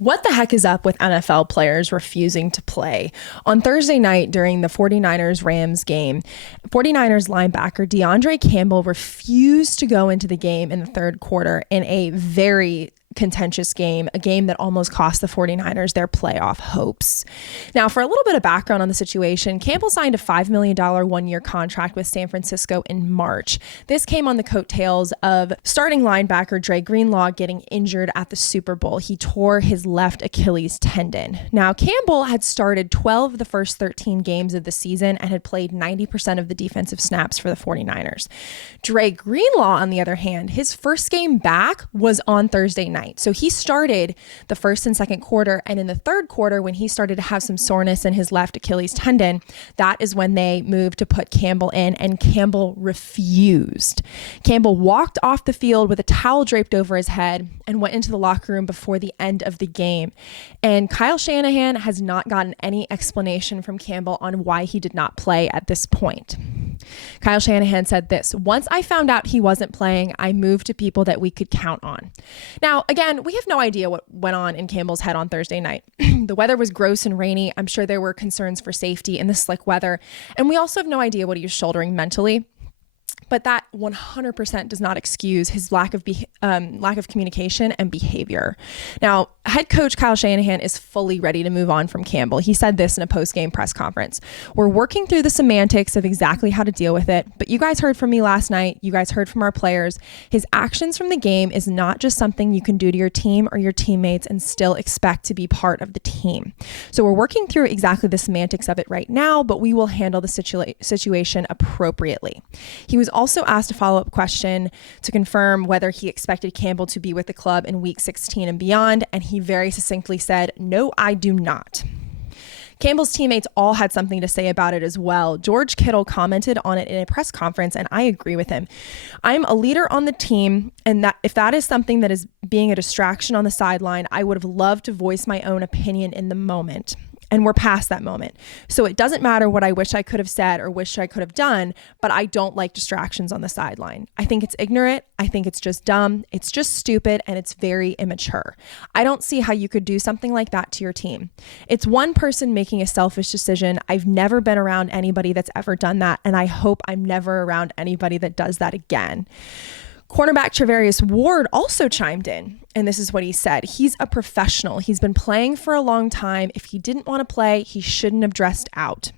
What the heck is up with NFL players refusing to play? On Thursday night during the 49ers-Rams game, 49ers linebacker Devondre Campbell refused to go into the game in the third quarter in a very contentious game, a game that almost cost the 49ers their playoff hopes. Now, for a little bit of background on the situation, Campbell signed a $5 million one-year contract with San Francisco in March. This came on the coattails of starting linebacker Dre Greenlaw getting injured at the Super Bowl. He tore his left Achilles tendon. Now, Campbell had started 12 of the first 13 games of the season and had played 90% of the defensive snaps for the 49ers. Dre Greenlaw, on the other hand, his first game back was on Thursday night. So he started the first and second quarter, and in the third quarter, when he started to have some soreness in his left Achilles tendon, that is when they moved to put Campbell in, and Campbell refused. Campbell walked off the field with a towel draped over his head and went into the locker room before the end of the game. And Kyle Shanahan has not gotten any explanation from Campbell on why he did not play at this point. Kyle Shanahan said this: "Once I found out he wasn't playing, I moved to people that we could count on." Now, again, we have no idea what went on in Campbell's head on Thursday night. The weather was gross and rainy. I'm sure there were concerns for safety in the slick weather. And we also have no idea what he was shouldering mentally. But that 100% does not excuse his lack of communication and behavior. Now, head coach Kyle Shanahan is fully ready to move on from Campbell. He said this in a post-game press conference: "We're working through the semantics of exactly how to deal with it, but you guys heard from me last night. You guys heard from our players. His actions from the game is not just something you can do to your team or your teammates and still expect to be part of the team. So we're working through exactly the semantics of it right now, but we will handle the situation appropriately." He was also asked a follow-up question to confirm whether he expected Campbell to be with the club in week 16 and beyond, and he very succinctly said, "No, I do not." Campbell's teammates all had something to say about it as well. George Kittle commented on it in a press conference, and I agree with him. "I'm a leader on the team, and that if that is something that is being a distraction on the sideline, I would have loved to voice my own opinion in the moment. And we're past that moment. So it doesn't matter what I wish I could have said or wish I could have done, but I don't like distractions on the sideline. I think it's ignorant. I think it's just dumb. It's just stupid, and it's very immature. I don't see how you could do something like that to your team. It's one person making a selfish decision. I've never been around anybody that's ever done that, and I hope I'm never around anybody that does that again." Cornerback Travarius Ward also chimed in, and this is what he said: "He's a professional. He's been playing for a long time. If he didn't want to play, he shouldn't have dressed out.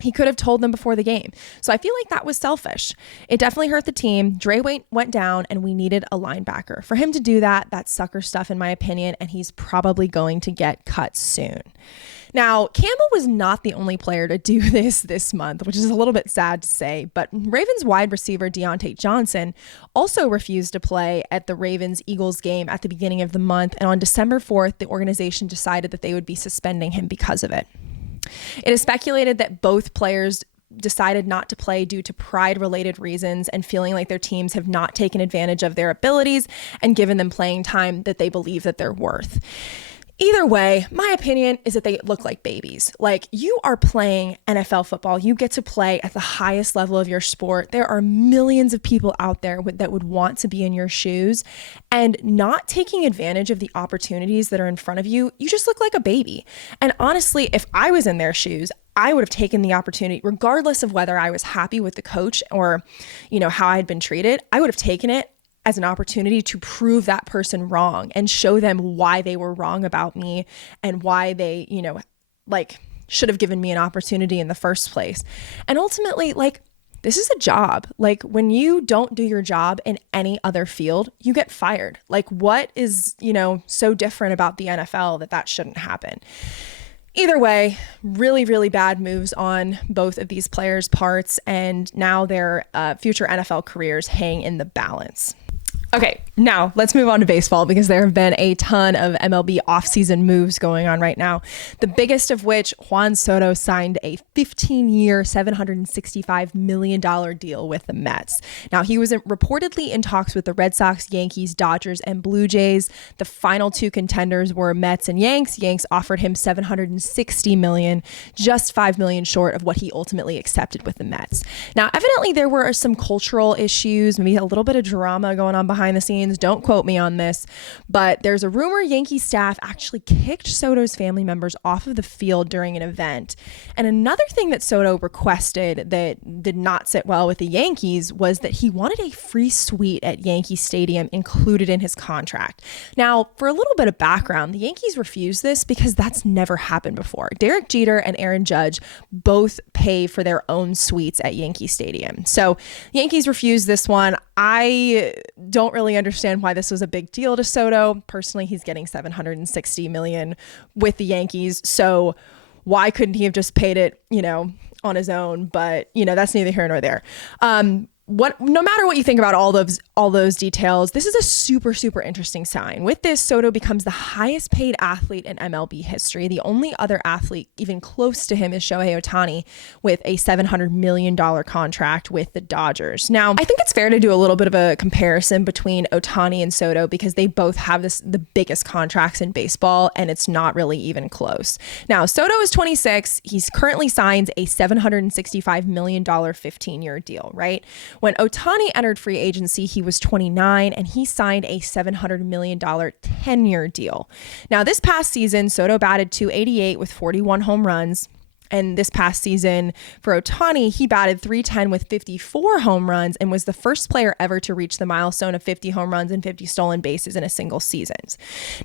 He could have told them before the game. So I feel like that was selfish. It definitely hurt the team. Dre went down, and we needed a linebacker. For him to do that, that's sucker stuff in my opinion, and he's probably going to get cut soon." Now, Campbell was not the only player to do this month, which is a little bit sad to say, but Ravens wide receiver Deontay Johnson also refused to play at the Ravens-Eagles game at the beginning of the month, and on December 4th, the organization decided that they would be suspending him because of it. It is speculated that both players decided not to play due to pride-related reasons and feeling like their teams have not taken advantage of their abilities and given them playing time that they believe that they're worth. Either way, my opinion is that they look like babies. Like, you are playing NFL football. You get to play at the highest level of your sport. There are millions of people out there that would want to be in your shoes, and not taking advantage of the opportunities that are in front of you, you just look like a baby. And honestly, if I was in their shoes, I would have taken the opportunity, regardless of whether I was happy with the coach or, how I had been treated. I would have taken it as an opportunity to prove that person wrong and show them why they were wrong about me and why they, should have given me an opportunity in the first place. And ultimately, this is a job. When you don't do your job in any other field, you get fired. What is, so different about the NFL that shouldn't happen? Either way, really, really bad moves on both of these players' parts, and now their future NFL careers hang in the balance. Okay, now let's move on to baseball, because there have been a ton of MLB offseason moves going on right now. The biggest of which, Juan Soto signed a 15-year, $765 million deal with the Mets. Now, he was reportedly in talks with the Red Sox, Yankees, Dodgers, and Blue Jays. The final two contenders were Mets and Yanks. Yanks offered him $760 million, just $5 million short of what he ultimately accepted with the Mets. Now, evidently, there were some cultural issues, maybe a little bit of drama going on behind behind the scenes. Don't quote me on this, but there's a rumor Yankee staff actually kicked Soto's family members off of the field during an event. And another thing that Soto requested that did not sit well with the Yankees was that he wanted a free suite at Yankee Stadium included in his contract. Now, for a little bit of background, the Yankees refused this because that's never happened before. Derek Jeter and Aaron Judge both pay for their own suites at Yankee Stadium. So Yankees refused this one. I don't really understand why this was a big deal to Soto. Personally, he's getting $760 million with the Yankees. So why couldn't he have just paid it, on his own? But, that's neither here nor there. No matter what you think about all those details, this is a super, super interesting sign. With this, Soto becomes the highest paid athlete in MLB history. The only other athlete even close to him is Shohei Ohtani with a $700 million contract with the Dodgers. Now, I think it's fair to do a little bit of a comparison between Ohtani and Soto because they both have the biggest contracts in baseball, and it's not really even close. Now, Soto is 26. He's currently signs a $765 million 15-year deal, right? When Ohtani entered free agency, he was 29 and he signed a $700 million 10-year deal. Now, this past season, Soto batted .288 with 41 home runs. And this past season for Ohtani, he batted .310 with 54 home runs and was the first player ever to reach the milestone of 50 home runs and 50 stolen bases in a single season.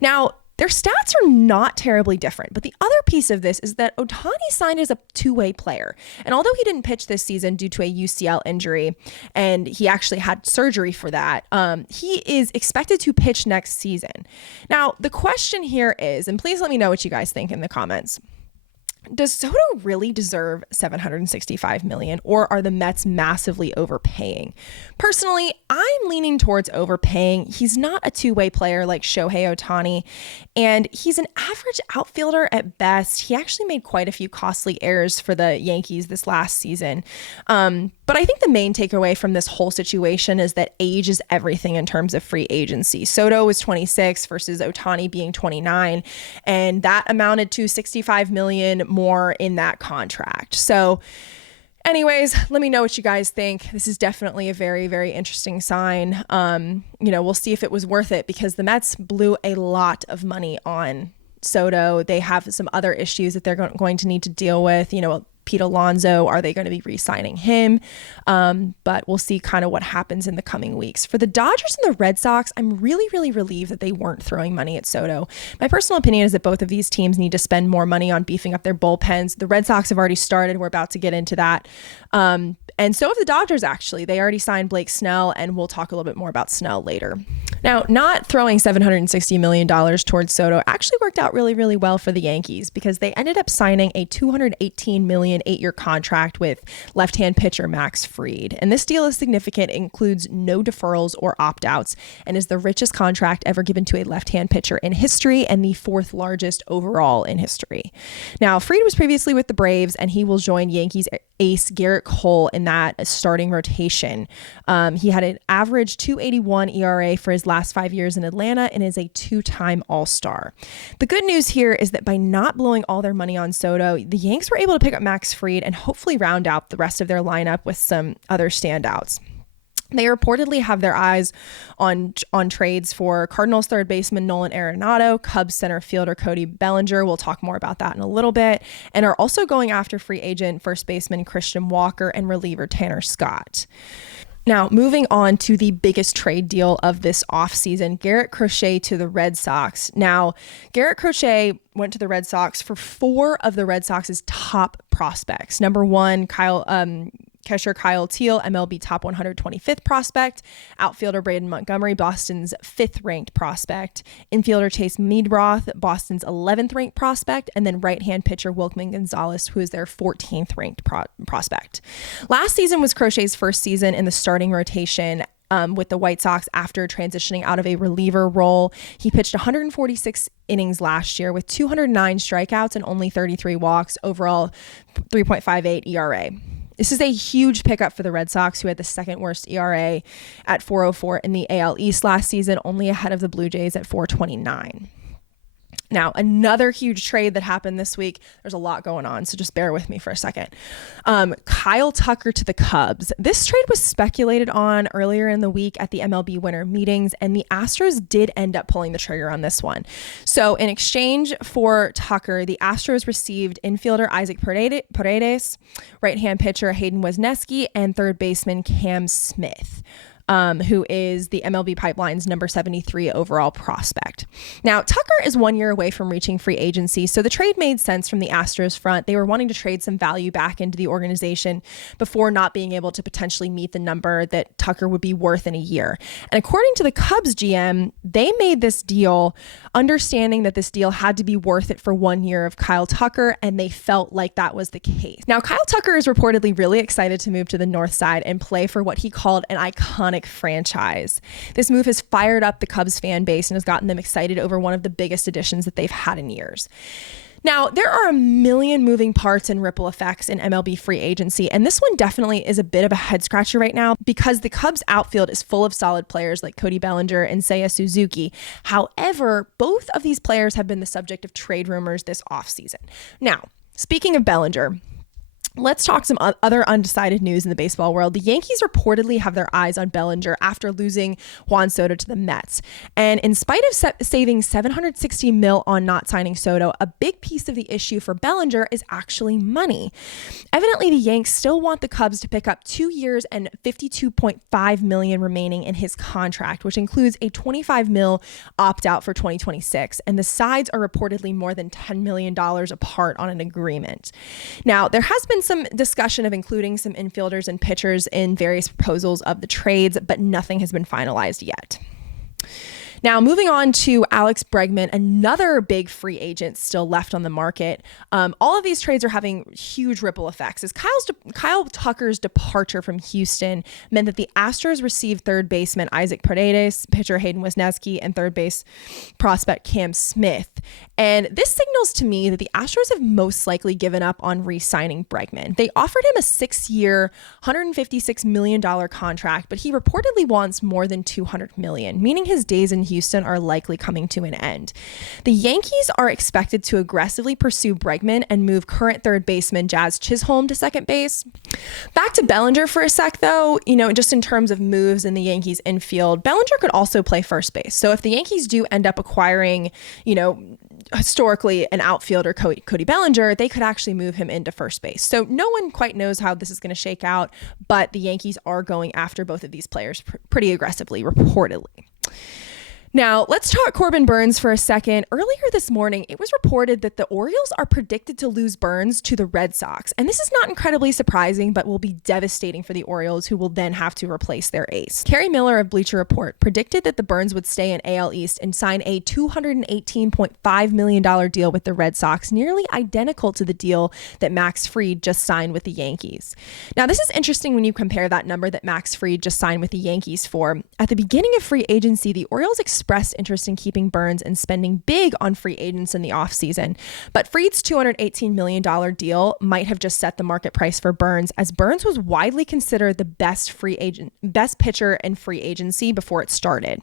Now, their stats are not terribly different, but the other piece of this is that Ohtani signed as a two-way player. And although he didn't pitch this season due to a UCL injury, and he actually had surgery for that, he is expected to pitch next season. Now, the question here is, and please let me know what you guys think in the comments, does Soto really deserve $765 million, or are the Mets massively overpaying? Personally, I'm leaning towards overpaying. He's not a two-way player like Shohei Ohtani, and he's an average outfielder at best. He actually made quite a few costly errors for the Yankees this last season. But I think the main takeaway from this whole situation is that age is everything in terms of free agency. Soto was 26 versus Ohtani being 29, and that amounted to $65 million more in that contract. So anyways, let me know what you guys think. This is definitely a very, very interesting sign. We'll see if it was worth it because the Mets blew a lot of money on Soto. They have some other issues that they're going to need to deal with. Pete Alonso, are they going to be re-signing him? But we'll see kind of what happens in the coming weeks. For the Dodgers and the Red Sox, I'm really, really relieved that they weren't throwing money at Soto. My personal opinion is that both of these teams need to spend more money on beefing up their bullpens. The Red Sox have already started. We're about to get into that. And so have the Dodgers, actually. They already signed Blake Snell, and we'll talk a little bit more about Snell later. Now, not throwing $760 million towards Soto actually worked out really, really well for the Yankees because they ended up signing a $218 million 8-year contract with left-hand pitcher Max Fried. And this deal is significant. It includes no deferrals or opt-outs and is the richest contract ever given to a left-hand pitcher in history and the fourth largest overall in history. Now, Fried was previously with the Braves, and he will join Yankees ace Garrett Cole in that starting rotation. He had an average .281 ERA for his last 5 years in Atlanta and is a two-time All-Star. The good news here is that by not blowing all their money on Soto, the Yanks were able to pick up Max Fried and hopefully round out the rest of their lineup with some other standouts. They reportedly have their eyes on trades for Cardinals third baseman Nolan Arenado, Cubs center fielder Cody Bellinger. We'll talk more about that in a little bit. And are also going after free agent first baseman Christian Walker and reliever Tanner Scott. Now, moving on to the biggest trade deal of this offseason, Garrett Crochet to the Red Sox. Now, Garrett Crochet went to the Red Sox for 4 of the Red Sox's top prospects. Number 1, catcher Kyle Teal, MLB top 125th prospect. Outfielder Braden Montgomery, Boston's 5th ranked prospect. Infielder Chase Meadroth, Boston's 11th ranked prospect. And then right-hand pitcher Wilkman Gonzalez, who is their 14th ranked prospect. Last season was Crochet's first season in the starting rotation with the White Sox after transitioning out of a reliever role. He pitched 146 innings last year with 209 strikeouts and only 33 walks, overall 3.58 ERA. This is a huge pickup for the Red Sox, who had the second worst ERA at 4.04 in the AL East last season, only ahead of the Blue Jays at 4.29. Now, another huge trade that happened this week. There's a lot going on, so just bear with me for a second. Kyle Tucker to the Cubs. This trade was speculated on earlier in the week at the MLB winter meetings, and the Astros did end up pulling the trigger on this one. So in exchange for Tucker, the Astros received infielder Isaac Paredes, right-hand pitcher Hayden Wesneski, and third baseman Cam Smith, who is the MLB Pipeline's number 73 overall prospect. Now, Tucker is 1 year away from reaching free agency, so the trade made sense from the Astros front. They were wanting to trade some value back into the organization before not being able to potentially meet the number that Tucker would be worth in a year. And according to the Cubs GM, they made this deal understanding that this deal had to be worth it for 1 year of Kyle Tucker, and they felt like that was the case. Now, Kyle Tucker is reportedly really excited to move to the North Side and play for what he called an iconic franchise. This move has fired up the Cubs fan base and has gotten them excited over one of the biggest additions that they've had in years. Now, there are a million moving parts and ripple effects in MLB free agency, and this one definitely is a bit of a head scratcher right now because the Cubs outfield is full of solid players like Cody Bellinger and Seiya Suzuki. However, both of these players have been the subject of trade rumors this offseason. Now, speaking of Bellinger, let's talk some other undecided news in the baseball world. The Yankees reportedly have their eyes on Bellinger after losing Juan Soto to the Mets. And in spite of saving $760 million on not signing Soto, a big piece of the issue for Bellinger is actually money. Evidently, the Yanks still want the Cubs to pick up 2 years and $52.5 million remaining in his contract, which includes a $25 million opt-out for 2026. And the sides are reportedly more than $10 million apart on an agreement. Now, there has been some discussion of including some infielders and pitchers in various proposals of the trades, but nothing has been finalized yet. Now, moving on to Alex Bregman, another big free agent still left on the market. All of these trades are having huge ripple effects as Kyle Tucker's departure from Houston meant that the Astros received third baseman Isaac Paredes, pitcher Hayden Wesneski, and third base prospect Cam Smith. And this signals to me that the Astros have most likely given up on re-signing Bregman. They offered him a 6-year, $156 million contract, but he reportedly wants more than $200 million, meaning his days in Houston are likely coming to an end. The Yankees are expected to aggressively pursue Bregman and move current third baseman Jazz Chisholm to second base. Back to Bellinger for a sec, though, just in terms of moves in the Yankees infield, Bellinger could also play first base. So if the Yankees do end up acquiring, historically an outfielder, Cody Bellinger, they could actually move him into first base. So no one quite knows how this is going to shake out, but the Yankees are going after both of these players pretty aggressively, reportedly. Now, let's talk Corbin Burnes for a second. Earlier this morning, it was reported that the Orioles are predicted to lose Burnes to the Red Sox. And this is not incredibly surprising, but will be devastating for the Orioles, who will then have to replace their ace. Kerry Miller of Bleacher Report predicted that the Burnes would stay in AL East and sign a $218.5 million deal with the Red Sox, nearly identical to the deal that Max Fried just signed with the Yankees. Now, this is interesting when you compare that number that Max Fried just signed with the Yankees for. At the beginning of free agency, the Orioles expressed interest in keeping Burnes and spending big on free agents in the offseason. But Fried's $218 million deal might have just set the market price for Burnes, as Burnes was widely considered the best pitcher in free agency before it started.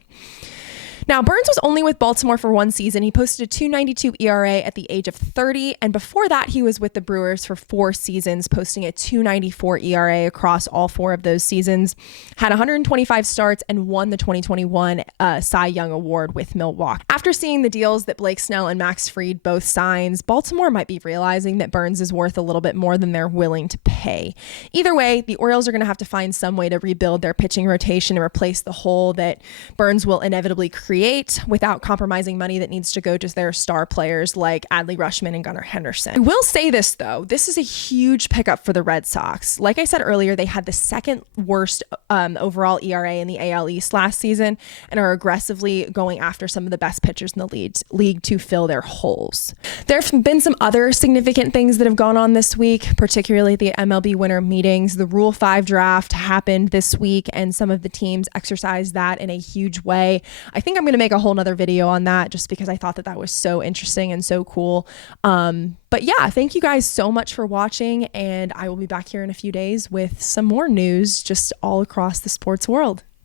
Now, Burnes was only with Baltimore for one season. He posted a .292 ERA at the age of 30, and before that, he was with the Brewers for 4 seasons, posting a .294 ERA across all 4 of those seasons, had 125 starts, and won the 2021 Cy Young Award with Milwaukee. After seeing the deals that Blake Snell and Max Fried both signed, Baltimore might be realizing that Burnes is worth a little bit more than they're willing to pay. Either way, the Orioles are going to have to find some way to rebuild their pitching rotation and replace the hole that Burnes will inevitably create without compromising money that needs to go to their star players like Adley Rutschman and Gunnar Henderson. I will say this, though. This is a huge pickup for the Red Sox. Like I said earlier, they had the second worst overall ERA in the AL East last season and are aggressively going after some of the best pitchers in the league to fill their holes. There have been some other significant things that have gone on this week, particularly the MLB winter meetings. The Rule 5 draft happened this week, and some of the teams exercised that in a huge way. I think I'm going to make a whole nother video on that just because I thought that was so interesting and so cool. But yeah, thank you guys so much for watching, and I will be back here in a few days with some more news just all across the sports world.